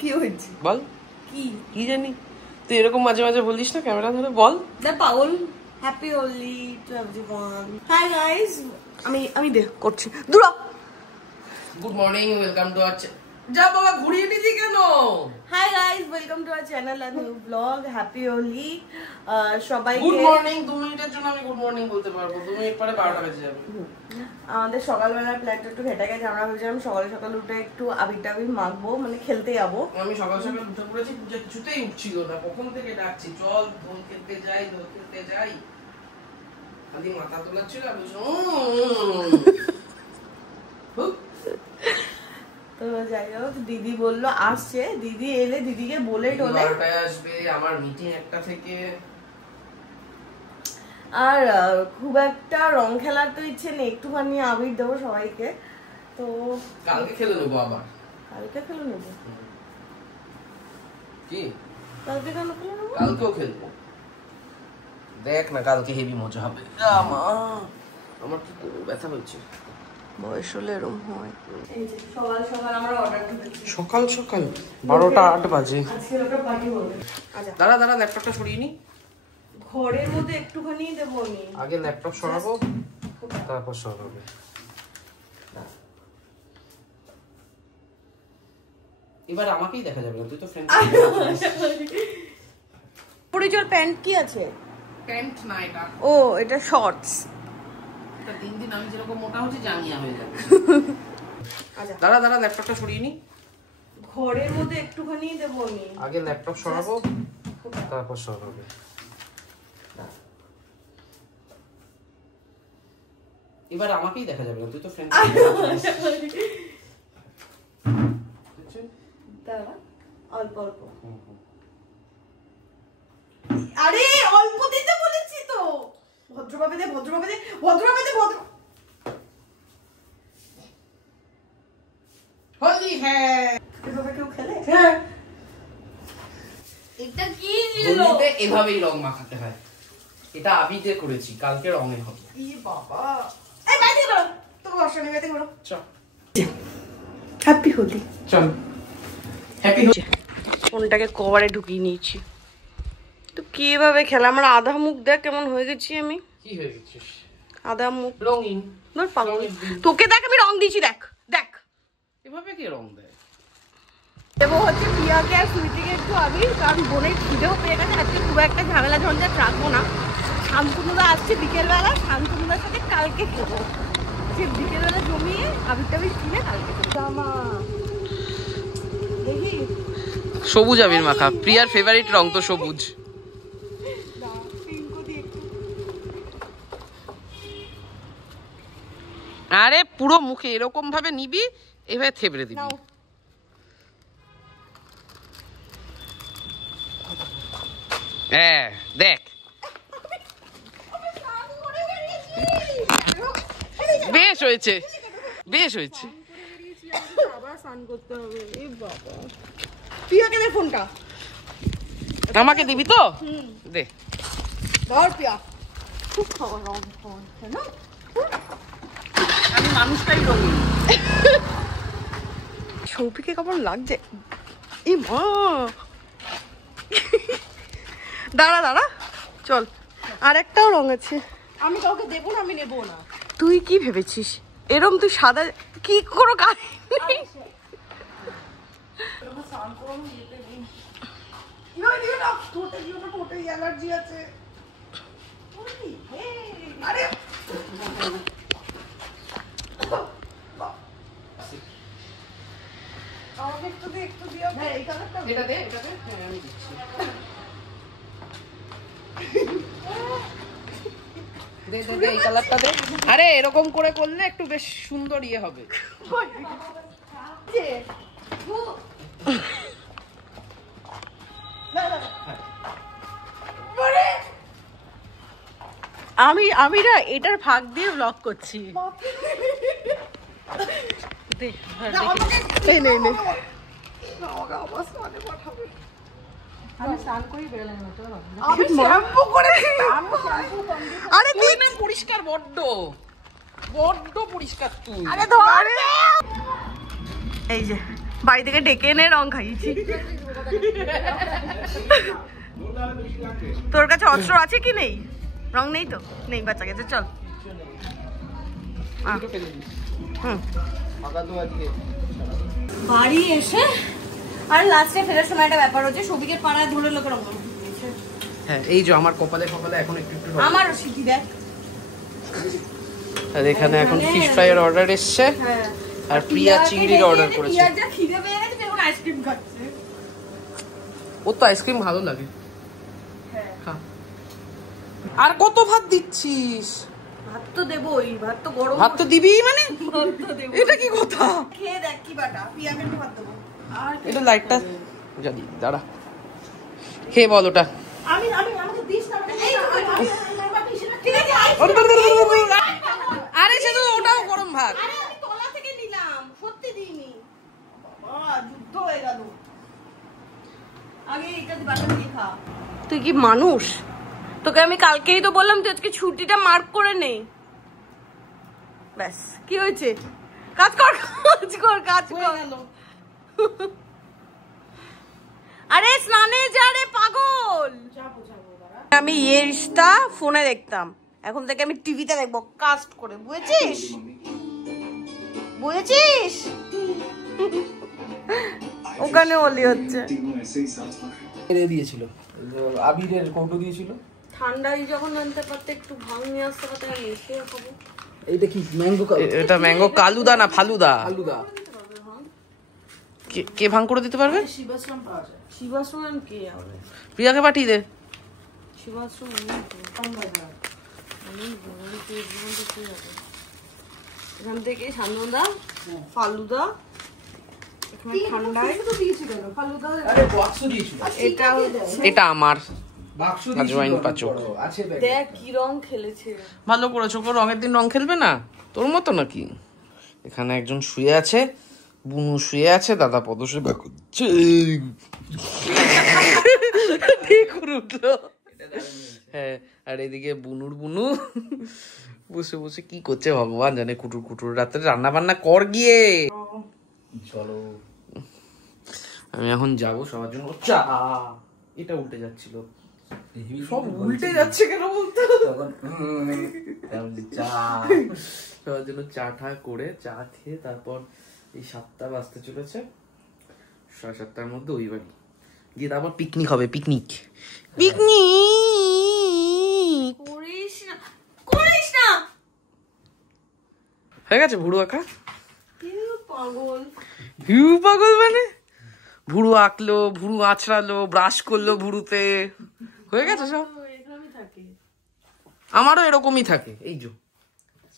কি হয়েছে বল কি কি জানি তুই এরকম মাঝে মাঝে বলিস না ক্যামেরা ধরে বল দা পাগল happy Holi to everyone hi guys আমি দেখ করছি দূর good morning welcome to our যা বাবা ঘুরিয়ে নিলি কেন hi guys welcome to our channel and new blog happy Holi সবাইকে গুড মর্নিং 2 মিনিটের জন্য আমি গুড মর্নিং বলতে পারবো 2 মিনিট পরে 12টা বেজে যাবে আমাদের সকালবেলার প্ল্যানটা একটু ঘেটে গেছে আমরা ভেবেছিলাম সকালে উঠে একটু আবির টাবির মাখবো মানে খেলতে যাবো আমি সকাল উঠে পড়েছি পূজা কিছুতেই উঠছিল না কখন থেকে ডাকছি চল দোল খেলতে যাই আদি মাথা তোলাচ্ছিল আমি তো যাই হোক দিদি বললো আসছে দিদি এলে দিদিকে বলে টোলে 12টায় আসবে আমার মিটিং একটা থেকে আর খুব একটা রং খেলার তো ইচ্ছে নেই একটুখানি আবির দেবো সবাইকে তো কালকে খেলে নেবো আবার কালকে খেলে নেবো কি কালকে কেন খেলে নেবো কালকেও খেলবো দেখ না কালকে হেভি মজা হবে আমার কি করবো ব্যথা হচ্ছে বয়স হলে এরকম হয় এই যে সকাল আমরা অর্ডার দিয়েছি সকাল 12টা 8 বাজে আজকে একটা পার্টি হবে আচ্ছা দাঁড়া ল্যাপটপটা সরিয়ে নি ঘরের মধ্যে একটুখানি দেবো আমি আগে ল্যাপটপ সরাবো তারপর সরাবো এবার আমাকেই দেখা যাবে তুই তো ফ্রেন্ড পরিচয় প্যান্ট কি আছে প্যান্ট না এটা ও এটা শর্টস এটা দিন আমি যেরকম মোটা হচ্ছে জাঙ্গিয়া হয়ে যাবে আচ্ছা দাঁড়া ল্যাপটপটা সরিয়ে নি ঘরের মধ্যে একটুখানি দেবো আমি আগে ল্যাপটপ সরাবো তারপর সরাবো এবার আমাকেই দেখা যাবে তুই তো ফ্রেন্ড অল্প আরে অল্প দিতে বলেছি তো ভদ্রভাবে দে হোলি হ্যাঁ এভাবে কেউ খেলে হ্যাঁ এটা কি ছিল হোলিতে এভাবেই রং মাখাতে হয় এটা আমি যে করেছি কালকে রঙে হবে ই বাবা এই বাইরে বেরো তোকে বর্ষা নিয়ে বাইরে বেরো চল হ্যাপি হোলি চল হ্যাপি হোলি ফোনটাকে কভারে ঢুকিয়ে নিয়েছি তো কিভাবে খেলা আমার আধা মুখ দেখ কেমন হয়ে গেছি আমি কি হয়ে গেছিস আধা মুখ রঙিন ধর পাগল তোকে দেখ আমি রং দিয়েছি দেখ এভাবে কি রং দেয় দেবো হচ্ছে প্রিয়াকে আর সুইটিকে একটু আবির কারণ বোনের খিদেও পেয়ে গেছে আজকে খুব একটা ঝামেলা ঝঞ্ঝাট রাখবো না শান্তনুদা আসছে বিকেলবেলা শান্তনুদার সাথে কালকে খেবো সে বিকেলবেলা জমিয়ে আবির টাবির কিনে কালকে জামা দেখি সবুজ আবির মাখা প্রিয়ার ফেভারিট রং তো সবুজ আরে পুরো মুখে এরকম ভাবে নিবি এভাবে থেবড়ে দিবি হ্যাঁ দেখ বেশ হয়েছে আবার স্নান করতে হবে এই বাবা প্রিয়াকে দে ফোনটা আমাকে দিবি তো দে ধর প্রিয়া খুব খাওয়া রং না আমি মানুষটাই রঙিন সৌভিকে কেমন লাগছে এ মা দাঁড়া চল আর একটাও রং আছে আমি কাউকে দেবো না আমি নেবো না তুই কি ভেবেছিস এরম তুই সাদা কি করো অ্যালার্জি আছে আরে আরে এরকম করে করলে একটু বেশ সুন্দর ইয়ে হবে আমি না এটার ভাগ দিয়ে ব্লগ করছি পরিষ্কার বড্ড পরিষ্কার তুই এই যে বাড়ি থেকে ডেকে এনে রং খাইয়েছি। তোর কাছে অস্ত্র আছে কি নেই? রং নেই তো? নেই, বাচ্চা গেছে, চল। বাড়ি এসে আর লাস্টে ফেরার সময় একটা ব্যাপার হচ্ছে, সবিকের পাড়ায় ধরে লোকের রং। হ্যাঁ, এই যে আমার কপালে এখন একটু আমারও শিখি দেখ। আর এখানে এখন ফিশ ফ্রাইয়ের অর্ডার এসছে। হ্যাঁ, আর প্রিয়া চিংড়ির অর্ডার করেছে। প্রিয়া যা খিদে পেয়ে গেছে এখন আইসক্রিম খাচ্ছে। ও তো আইসক্রিম ভালো লাগে। হ্যাঁ, আর কত ভাত দিচ্ছিস? ভাত তো দেবই, ভাত তো গরম। ভাত তো দিবি মানে? ভাত তো দেব। এটা কি কথা? খেয়ে দেখ কি বাটা, প্রিয়াকে একটু ভাত দেবো। আর এটা লাইটটা জানি, দাঁড়া খেয়ে বল ওটা। আমি আমাকে দিস না, এই ঠিক আছে। আরে সে তো ওটাও গরম ভাত। আরে আমি তলা থেকে নিলাম, সত্যি দিইনি। বাবা যুদ্ধ হয়ে গেল। আগে এটা বাটা দিয়ে খা। তুই কি মানুষ? তোকে আমি কালকেই তো বললাম তুই আজকে ছুটিটা মার্ক করে নে। ব্যাস, কি হয়েছে? কাজ কর, কাজ কর, কাজ কর। আরে স্নানে যা রে পাগল। আমি ইয়ে রিশতা ফোনে দেখতাম, এখন থেকে আমি টিভিতে দেখবো কাস্ট করে, বুঝেছিস? বুঝেছিস? ওখানে ওলি হচ্ছে। দিয়েছিল আবিরের কৌটো দিয়েছিল। ঠান্ডায় যখন আনতে পারতে একটু ভাঙ নিয়ে আসতে পারতে, আমি এসে খাবো। এইটা কি ম্যাঙ্গো? এটা ম্যাঙ্গো কালুদা না ফালুদা? কে ভাঙ করে দিতে পারবে? শিবাশ্রম পাওয়া যায়। শিবাশ্রম কে হবে? প্রিয়াকে পাঠিয়ে দে। শিবাশ্রম এখান থেকে সান্দা, ফালুদা, এটা আমার দেখ কি রং খেলেছে। ভালো করেছো, রঙের দিন রং খেলবে না তোর মতো নাকি? এখানে একজন শুয়ে আছে, বুনু শুয়ে আছে, দাদা পদ সেবা করছে। হ্যাঁ, আর এদিকে বুনুর বুনু বসে বসে কি করছে ভগবান জানে, কুটুর কুটুর। রাত্রে রান্না বান্না কর গিয়ে। চলো, আমি এখন যাবো সবার জন্য চা। এটা উল্টে যাচ্ছিল, সব উল্টে যাচ্ছে কেন বলতো? সবার জন্য চা ঠা করে, চা খেয়ে তারপর এই 7টা বাজতে চলেছে, 7:30টার মধ্যে ওই বাড়ি গিয়ে তারপর পিকনিক হবে। পিকনিক হয়ে গেছে। ভুড়ু আঁকা পাগল মানে ভুড়ু আঁকলো, ভুড়ু আছড়ালো, ব্রাশ করলো ভুড়ুতে, হয়ে গেছে সব। আমারও এরকমই থাকে, এই যে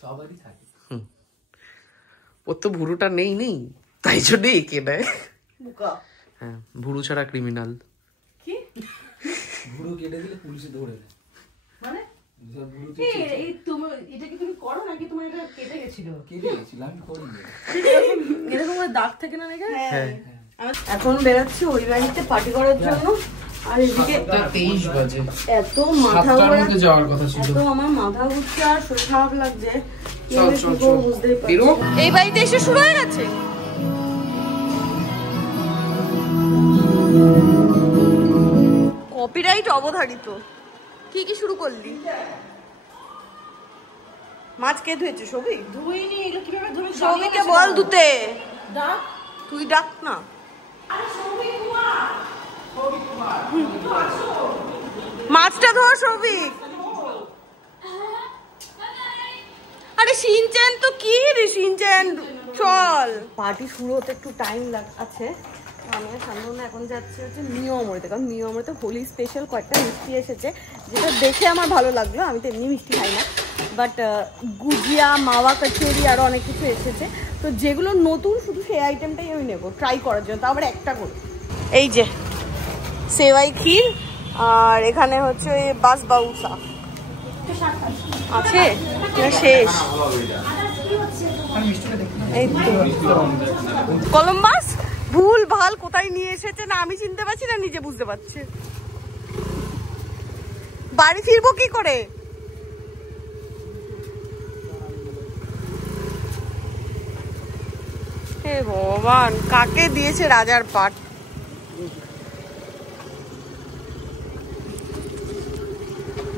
সবারই থাকে। ওর তো ভুড়ুটা নেই তাই জন্য এঁকে নেয়। হ্যাঁ, ভুড়ু ছাড়া ক্রিমিনাল। কি ভুড়ু কেটে দিলে পুলিশে ধরে নেয় মানে? এখন বেরোচ্ছি ওই বাড়িতে পার্টি করার জন্য। আর এদিকে 23 বাজে, এত মাথা যাওয়ার কথা ছিল, এত আমার মাথা ঘুরছে আর শরীর খারাপ লাগছে। বুঝতেই এই বাড়িতে এসে শুরু হয়ে গেছে। কপিরাইট অবধারিত। কি কি শুরু করলি? মাছ কে ধুয়েছে? সবই ধুইনি। এগুলো কিভাবে ধুবি? সবিকে বল ধুতে। ডাক, তুই ডাক না। মাছটা ধর সবিক। আরে সিনচেন তো কি রে সিনচেন, চল। পার্টি শুরু হতে একটু টাইম আছে। আমি আর শান্তনু এখন যাচ্ছে হচ্ছে মিয়মরিতে, কারণ মিয়মরিতে হোলি স্পেশাল কয়েকটা মিষ্টি এসেছে, যেটা দেখে আমার ভালো লাগলো। আমি তো এমনি মিষ্টি খাই না, বাট গুজিয়া, মাওয়া কচুরি আরও অনেক কিছু এসেছে। তো যেগুলো নতুন শুধু সেই আইটেমটাই আমি নেবো ট্রাই করার জন্য, তাও আবার একটা করে। এই যে সেওয়াই ক্ষীর, আর এখানে হচ্ছে ওই বাস বাউসা আছে, শেষ। এই তো কলম্বাস ভুল ভাল কোথায় নিয়ে এসেছে না আমি চিনতে পারছি না, নিজে বুঝতে পারছি। বাড়ি ফিরবো কি করে? হে ভগবান, কাকে দিয়েছে রাজার পাট।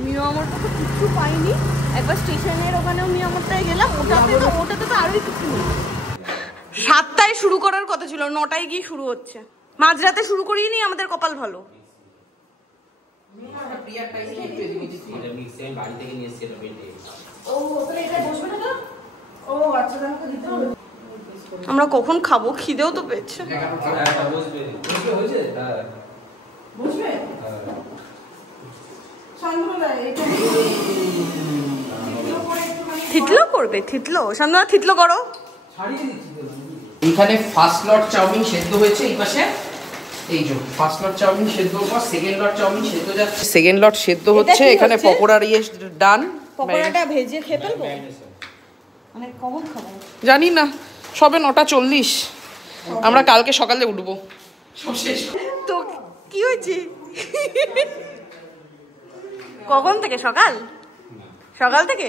মিয়ামরটা তো কিছু পাইনি। একবার স্টেশনের ওখানেও মিয়ামরটায় গেলাম, ওটাতে তো আরোই কিছু নেই। 7টায় শুরু করার কথা ছিল, 9টায় গিয়ে শুরু হচ্ছে। মাঝরাতে শুরু করিনি, আমাদের কপাল ভালো। আমরা কখন খাবো? খিদেও তো পেয়েছে। থিতলো করবে? থিতলো সান্দনা, থিতলো করো। এখানে ফার্স্ট লট চাউমিন সেদ্ধ হয়েছে এই পাশে। এই যে ফার্স্ট লট চাউমিন সেদ্ধ পর সেকেন্ড লট চাউমিন সেদ্ধ যাচ্ছে, সেকেন্ড লট সেদ্ধ হচ্ছে। এখানে পকোড়ার ডান। পকোড়াটা ভেজে খেয়ে ফেলবো, মানে কখন খাবো জানি না, সবে 9:40। আমরা কালকে সকালে উঠবো। সব শেষ তো কি হয়েছে? কখন থেকে? সকাল সকাল থেকে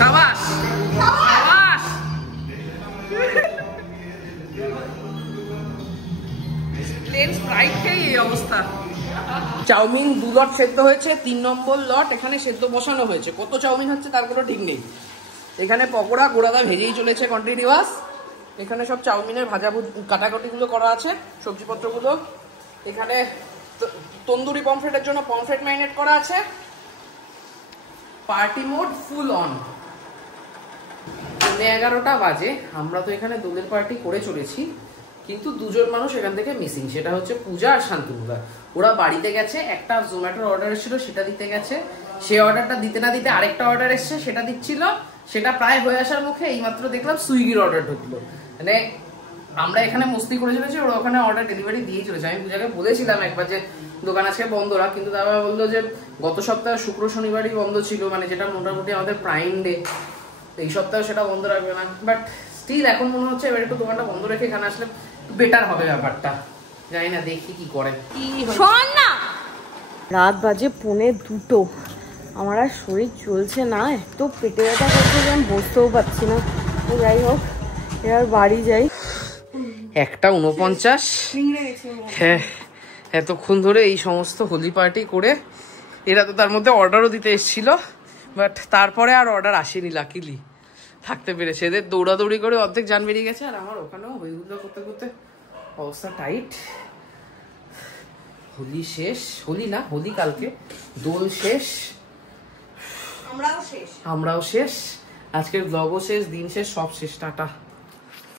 সাবাস সাবাস। প্লেন স্প্রাইট খেয়ে এই অবস্থা। চাউমিন 2 লট সেদ্ধ হয়েছে, 3 নম্বর লট এখানে সেদ্ধ বসানো হয়েছে। কত চাউমিন হচ্ছে তার কোনো ঠিক নেই। এখানে পকোড়া গোড়াদা ভেজেই চলেছে কন্টিনিউয়াস। এখানে সব চাউমিনের ভাজা কাটাকাটিগুলো করা আছে, সবজিপত্রগুলো। এখানে তন্দুরি পমফ্রেটের জন্য পমফ্রেট ম্যারিনেট করা আছে। Party mode full on. 11:30 বাজে। আমরা তো এখানে দোলের পার্টি করে চলেছি, কিন্তু দুজন মানুষ এখান থেকে মিসিং। সেটা হচ্ছে পূজা আর শান্তনুদা। ওরা বাড়িতে গেছে, একটা জোম্যাটোর অর্ডার এসেছিল সেটা দিতে গেছে। সেই অর্ডারটা দিতে না দিতে আরেকটা অর্ডার এসছে, সেটা দিচ্ছিল। সেটা প্রায় হয়ে আসার মুখে এইমাত্র দেখলাম সুইগির অর্ডার ঢুকলো। মানে আমরা এখানে মস্তি করে চলেছি, ওরা ওখানে অর্ডার ডেলিভারি দিয়ে চলেছে। আমি পূজাকে বলেছিলাম একবার যে দোকান আজকে বন্ধ রাখ, কিন্তু তারা বললো যে গত সপ্তাহে শুক্র শনিবারই বন্ধ ছিল, মানে যেটা মোটামুটি আমাদের প্রাইম ডে। এই সপ্তাহে সেটা বন্ধ রাখবে না। বাট স্টিল এখন মনে হচ্ছে এবার একটু দোকানটা বন্ধ রেখে এখানে আসলে বেটার হবে ব্যাপারটা। জানি না, দেখি কি করে। শোন না, রাত বাজে 1:45। আমার আর শরীর চলছে না, এত পেটে ব্যথা করছে যে আমি বসতেও পারছি না। তো যাই হোক, এবার বাড়ি যাই। 1:49। হ্যাঁ, এতক্ষণ ধরে এই সমস্ত হোলি পার্টি করে এরা তো তার মধ্যে অর্ডারও দিতে এসেছিল, বাট তারপরে আর অর্ডার আসেনি। লাকিলি থাকতে পেরেছে। এদের দৌড়াদৌড়ি করে অর্ধেক জান বেরিয়ে গেছে, আর আমার ওখানেও হইগুলো করতে করতে অবস্থা টাইট। হোলি শেষ, হোলি না, হোলি কালকে। দোল শেষ, আমরাও শেষ। আজকের ব্লগও শেষ, দিন শেষ, সব শেষ। টাটা।